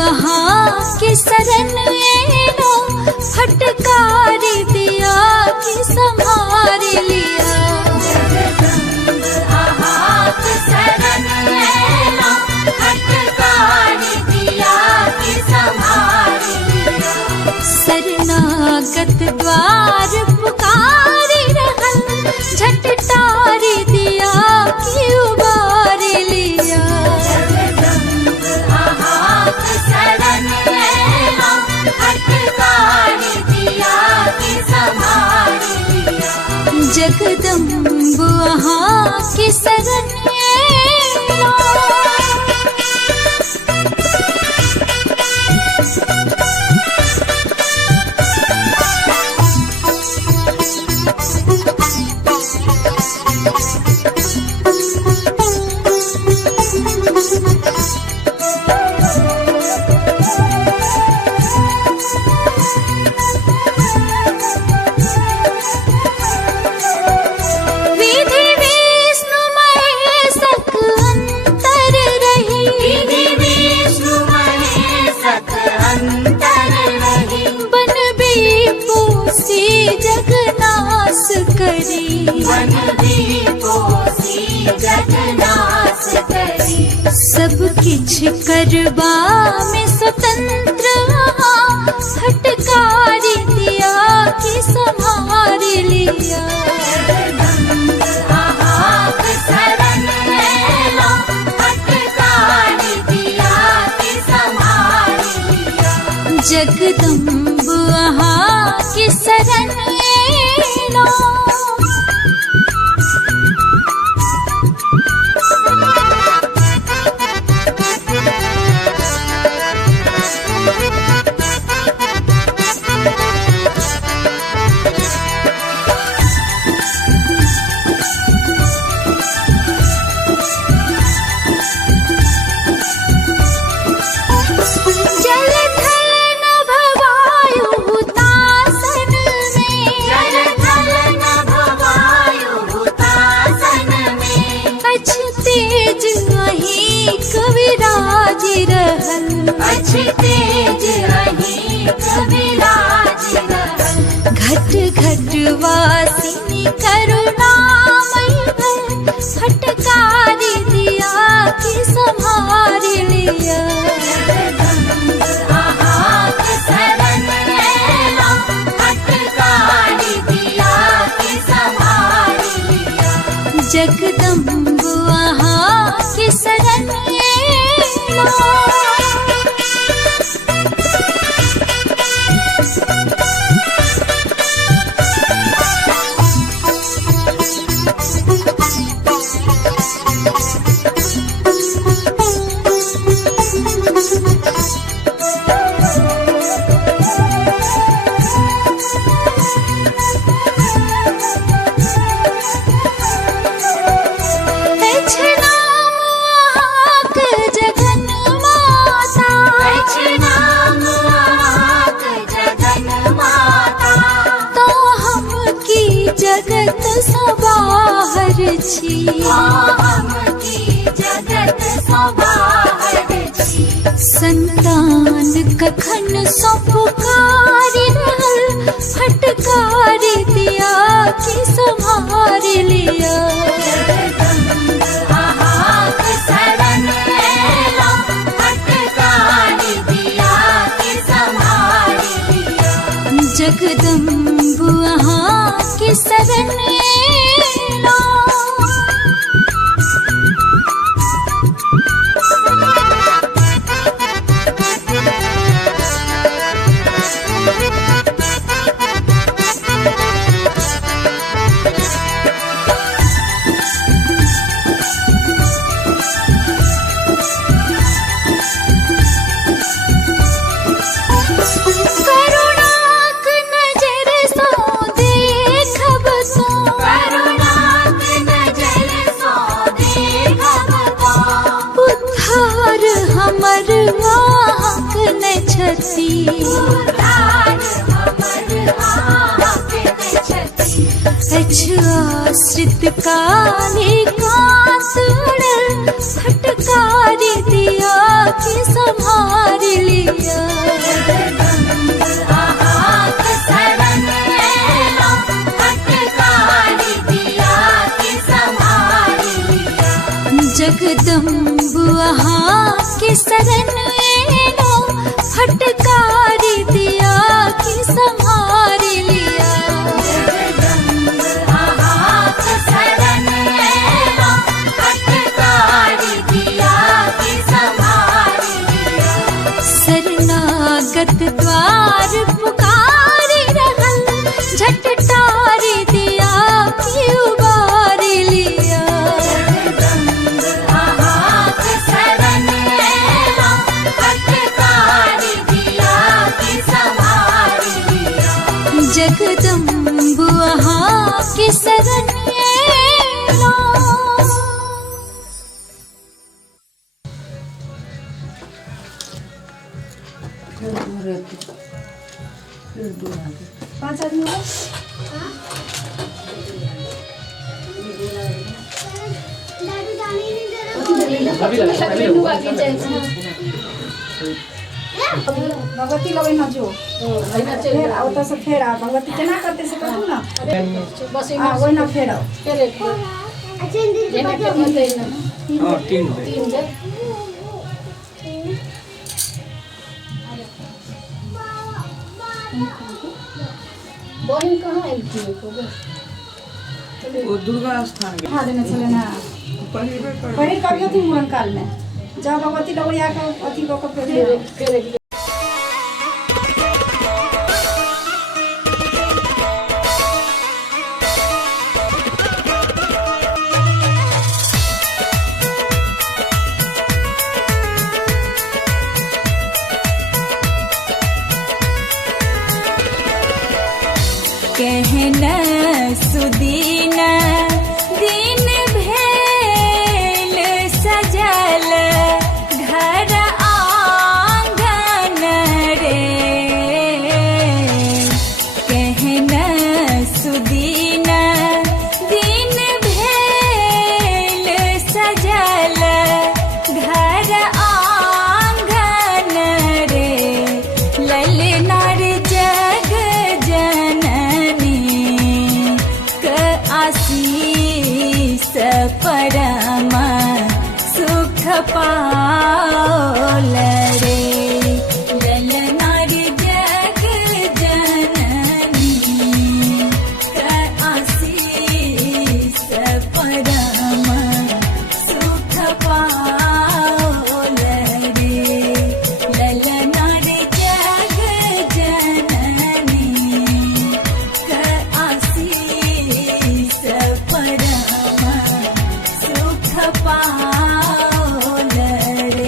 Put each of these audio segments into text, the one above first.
वहाँ की शरण लो, फटकार दिया कि संभार लिया। वहाँ की शरण लो, फटकार दिया कि संभार लिया। शरणागत द्वार पुकारी रहल, झट टारी दिया कि उबार लिया। शरण लो, फटकार दिया कि संभार लिया। जगदम्ब वहाँ की शरण लो। वन दीपोसी जगनास करी। सब किछ करबा में स्वतंत्र फटकार दिया कि संभार लिया। शरण लो, फटकार दिया कि संभार लिया। जगदम्ब वहाँ की शरण लो। घट घट वासिनी करुणामय फटकार दिया कि संभार लिया। शरण लो, फटकार दिया कि संभार लिया। जगदम्ब वहाँ की शरण लो। जगत सबाहर छी, जगत सबाहर छी। संतान कखन सो पुकारी रहल, फटकार दिया कि संभार लिया। शरण लो, फटकार दिया कि संभार लिया। जगदम्ब वहाँ की शरण लो। करुणाक बुआ के शरण लो, फटकारी दिया कि संहार लिया। हाथ शरण लो, फटकारी दिया कि संभाल लिया। शरणागत द्वार पुकारी रहल, झटटारी दिया कि उबार लिया। हाथ शरण लो, फटकारी दिया कि संभाल लिया। जगदम्बुआ के शरण लो। पाँच आदमी हो भगवती लगे न जो फिर आओ तो से फिर आओ भगवती केना करते से कहू ना वही ना फिर आओ बहन कहाँ आयल थी वो दुर्गा स्थान के खा देने चले ना पहले कभी थी मुरन काल में जब भगवती लोग आकर अथी को फिर कहना सुदीन दिन भेल सजल घर आंगन रे। कहना सुदीन दिन भेल सजल घर आंगन रे। ललनार जग जननी क आशीष परम सुख पाओल रे। ललनार जग जननी क आशीष परम सुख पाओल रे। ललनार जग जननी क आशीष परम सुख पाओल रे।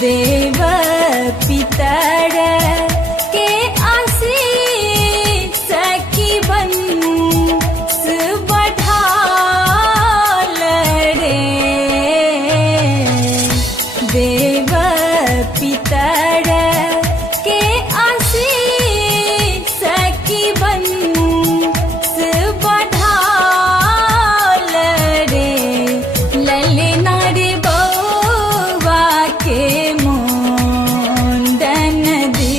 देव पितर के आशीष की बंस बढ़ाल रे। देव पितर के आशीष की बंस बढ़ाल रे। ललनार बउआ के मुंडन दी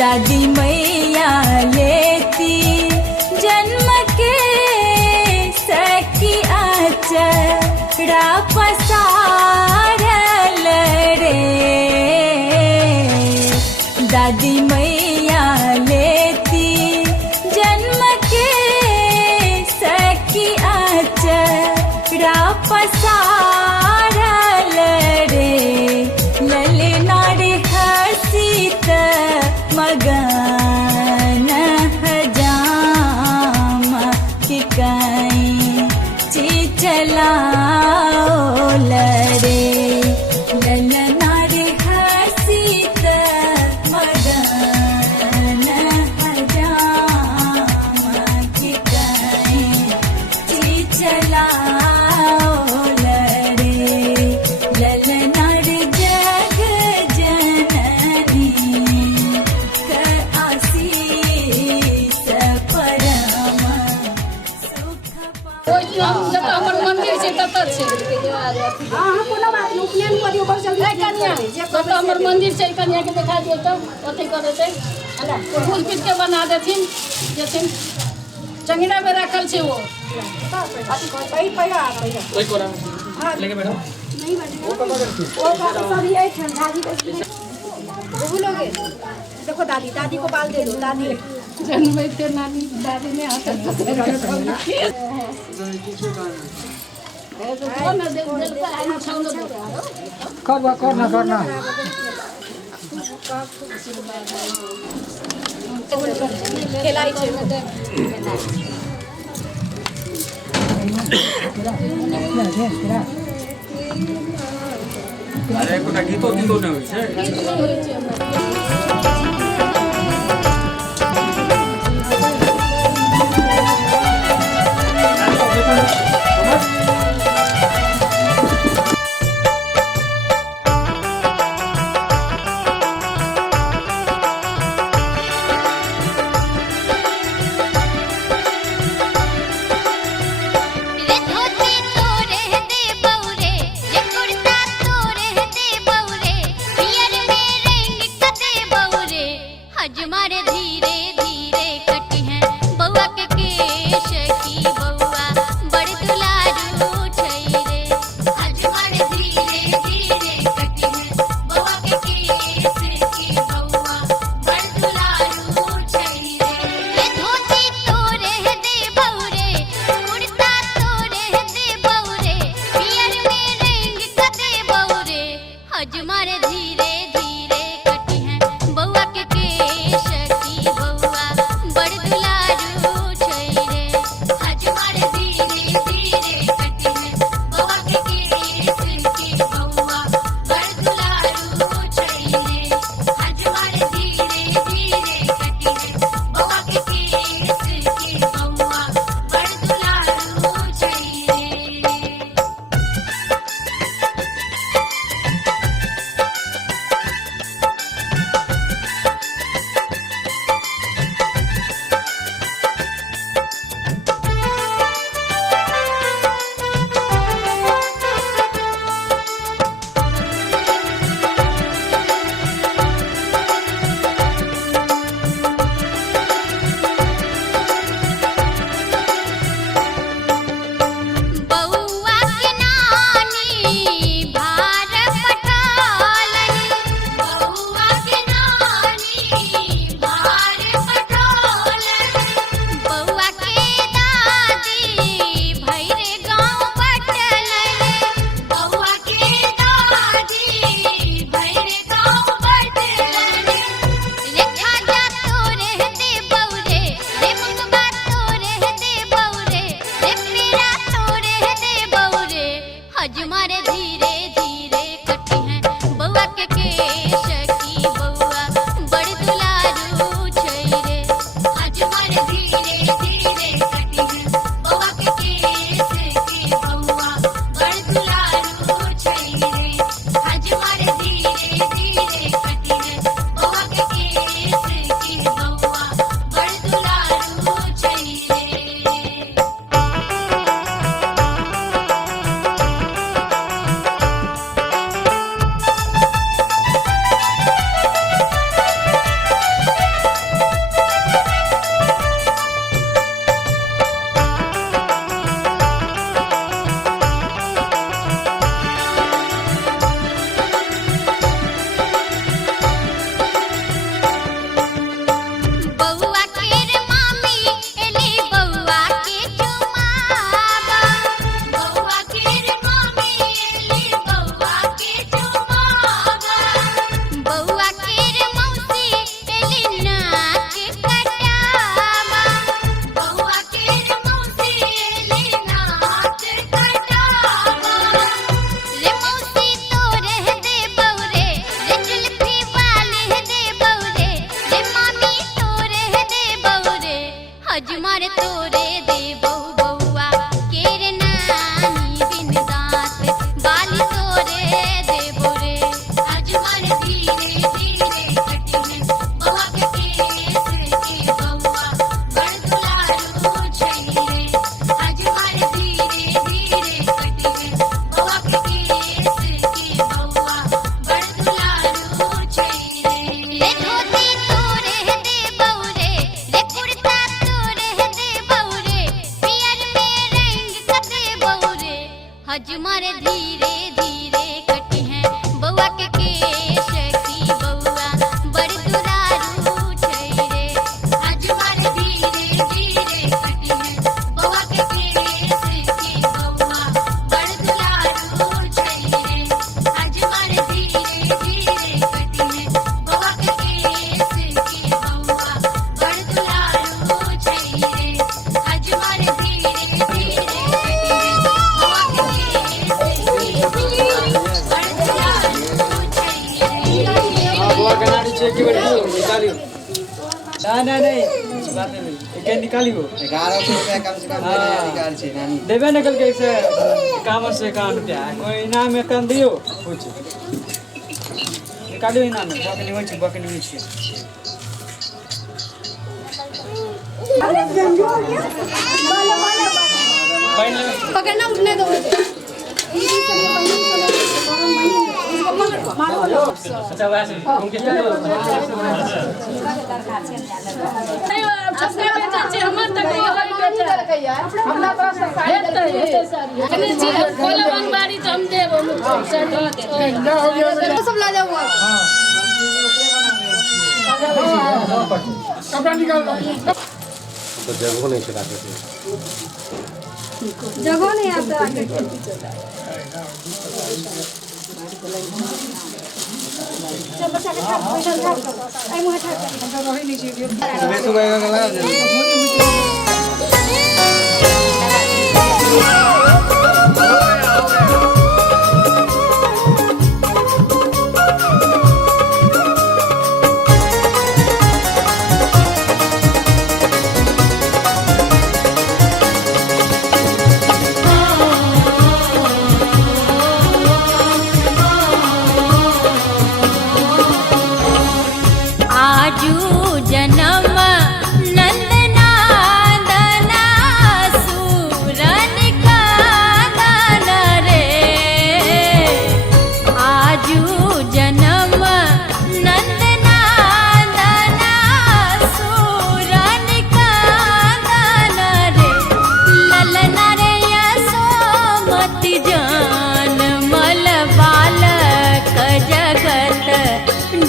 दादी मैया लेती जन्म के सखी आचरा पसारल रे। दादी मैया लेती जन्म के सखी आचरा पसारल रे। ललना रे हसीत मगन हजाम कि कहीं चिचलाओल रे। ललना रे हसीत मगन हजाम कि कहीं चिचलाओल रे। ललना रे जग जननी क आशीष परम सुख ओइ जतऽ हमर मंदिर छै ततऽ छै। हाँ कोनो बात नहीं, उपनयन करियो बड़ जल्दी। ए कनिया जतऽ हमर मंदिर छै कनिया के देखा दियौ तऽ ओतै कर देतै। फूल पीट के बना देथिन जेथिन चंगिना में रखल छै वो। पहिला कोई कोरा लेके बैठो। नहीं बनेगा वो सब ये ठंडा जी का बोलोगे। देखो दादी, दादी को बाल दे दो दादी। जन्मे थे नानी दादी ने हाथ करना खेलाई छे अरे कोटा गीतो न होइ छै। रे धोती तोरे दे बौरे, रे कुर्ता तोरे दे बौरे, पियर में रंग कदे बौरे। हजमारे धीरे धीरे कटी है बउआ के केश की बउआ बड़ दुलारू छै रे। हजमारे धीरे धीरे कटी है बउआ के केश की बउआ बड़ दुलारू छै रे। रे धोती तोरे दे बौरे, कुर्ता तोरे दे बौरे, पियर में रंग कदे बौरे। हजमारे धीरे धीरे कटी है बउआ के केश की बउआ बड़ दुलारू छै रे। हजमारे धीरे धीरे कटी है बउआ के केश की बउआ बड़ दुलारू छै रे। हजमारे धीरे धीरे कटी है बउआ के केश की बउआ बड़ दुलारू छै रे। नानी चेक की बड़ी निकालियो नहीं बात नहीं एक निकालियो 1100 रुपया कम से कम मेरे अधिकार छे नानी देवे निकल के से काम से कान रुपया कोई इनाम में कम दियो कुछ निकालियो इनाम में बकनी होई छे पकड़ना उठने दो अच्छा वैसे उनके सब ला जाओ कपड़ा निकाल तो जगह नहीं चला के जगह नहीं आता चल बच्चा के छाप पैसा छाप आई मुंह छाप सुबह सुबह का लगा जल्दी आजू जन्म नंदनादना सूरन का दान रे आजू जन्म नंदनादना सूरन का दान रे ललना रे यशोमति जान मल बालक जगत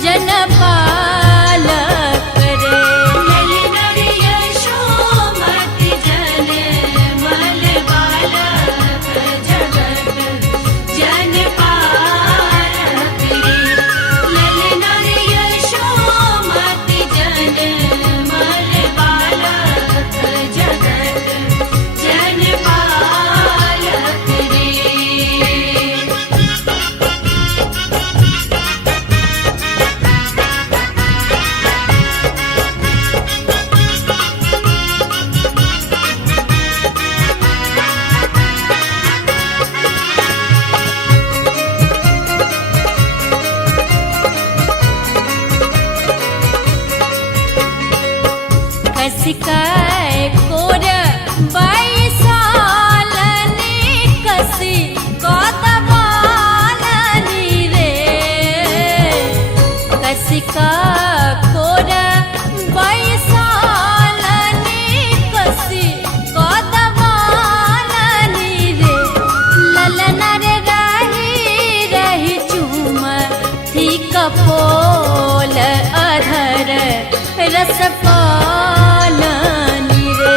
जनपाल कसिकाय कोर बैसालनी कसी कदबालनी रे कसिका कोर बैसालनी कसी कदबालनी रे ललना रे रही चूम थी कपोल अधर रस पालनी रे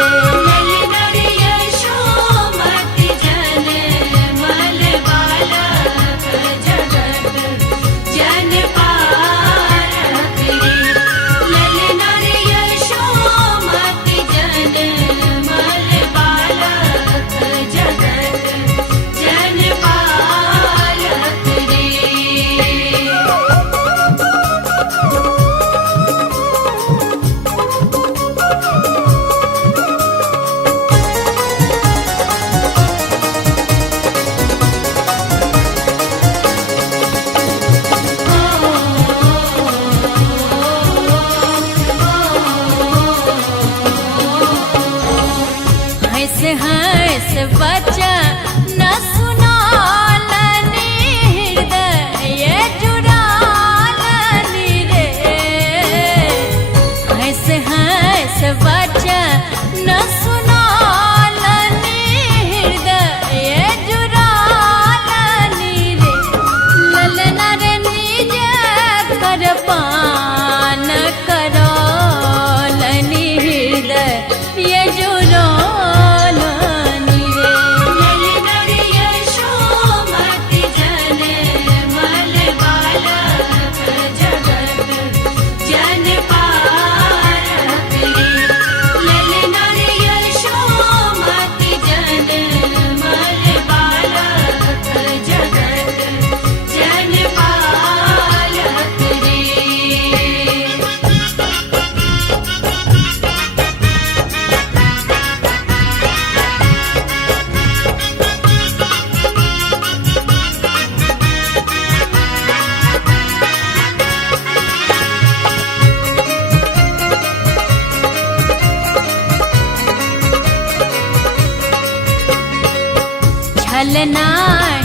ललना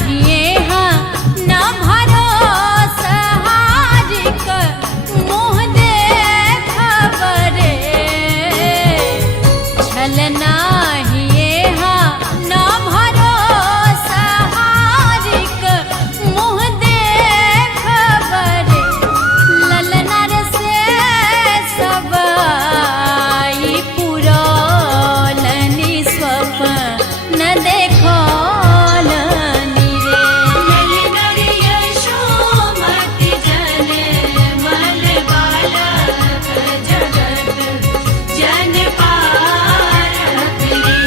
हिएहा न भरोसा हारिक मुँह देखबरे छलना हिएहा न भरोसा हारिक मुँह देखबरे ललना रे से सब आई पुरलनी स्वप्न देखलनी रे यशोमति जनमल बालक जगत जन पारक रे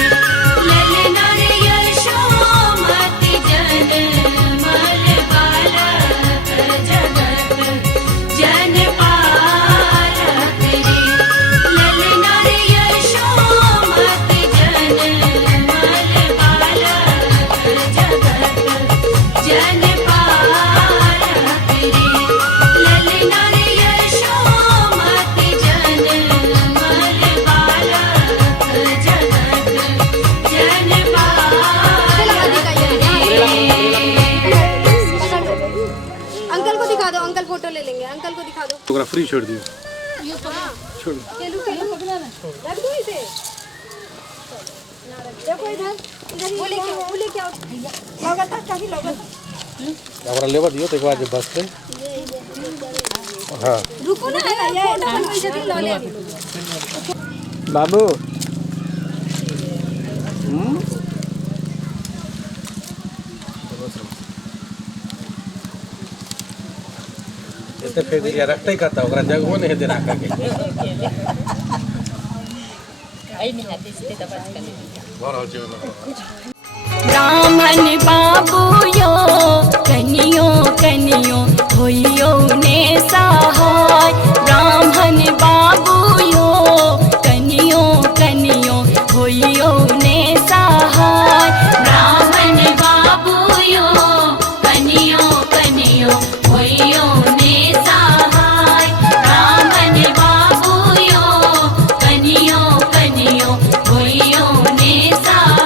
ललना रे यशोमति जनमल बालक जगत जन पारक रे ललना रे यशोमति जनमल बालक जगत जन पारक रे ललना रे यशोमति जनमल बालक जगत जन अंकल को दिखा दो, अंकल फोटो ले लेंगे, अंकल को दिखा दो। पूरा फ्री छोड़ दियो छोड़ केलू रख दो इसे। देखो इधर इधर वो लेके आओ। लगता कहीं लगता। हमरा लेवा दियो तो एक बार बस पे हां रुको ना, ये फोटो बनवाई से लो ले। बाबू इतने फेर दिया रखते ही करता ओकरा जगहो नहीं देना के ब्राह्मण बाबूयो कनियो कनियो होइयो ने सहाय ब्राह्मण बाबूयो कनियो कनियो होइयो ने सहाय ब्राह्मण बाबूयो कनियो कनियो होइयो ने सहाय ब्राह्मण बाबूयो कनियो कनियो होइयो ने सहाय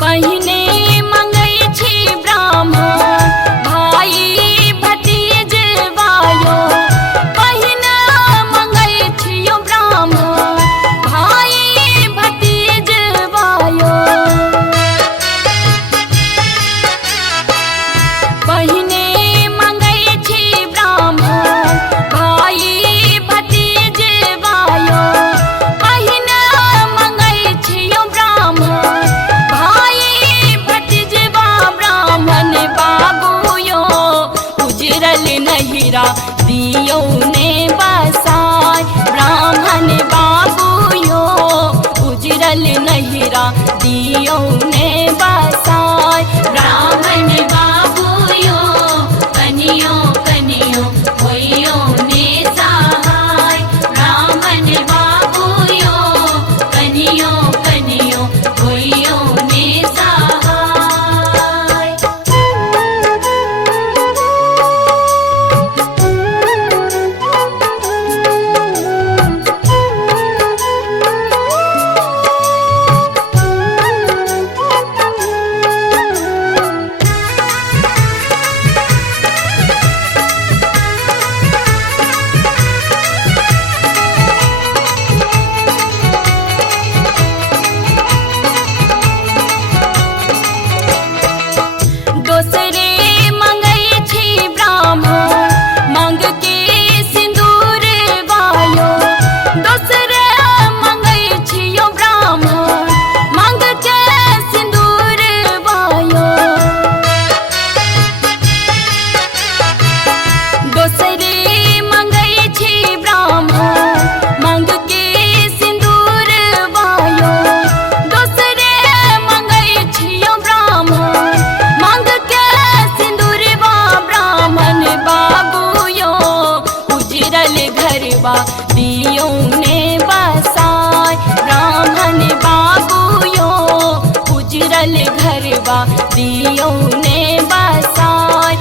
पहिने मंगै छी ब्राह्मण भाई भतीजवायो पहिने मंगै छियो ब्राह्मण भाई भतीजवायो पहिने मंगै छी ब्राह्मण भाई भतीजवायो पहिने मंगै छियो ब्राह्मण भाई भतीजवा ब्राह्मण बाबूयो उजरल नहिरा दियो ने बसाय ब्राह्मण बाबूयो उजरल नहिरा दियो ने बसाय ब्राह्मण बाबूयो कनियो कनियो होइयो ने सहाय ब्राह्मण बाबूयो कनियो कनियो होइयो ने सहाय घरवा दियो ने बसाय ब्राह्मण बाबूयो उजरल घरवा दियो ने बसाय।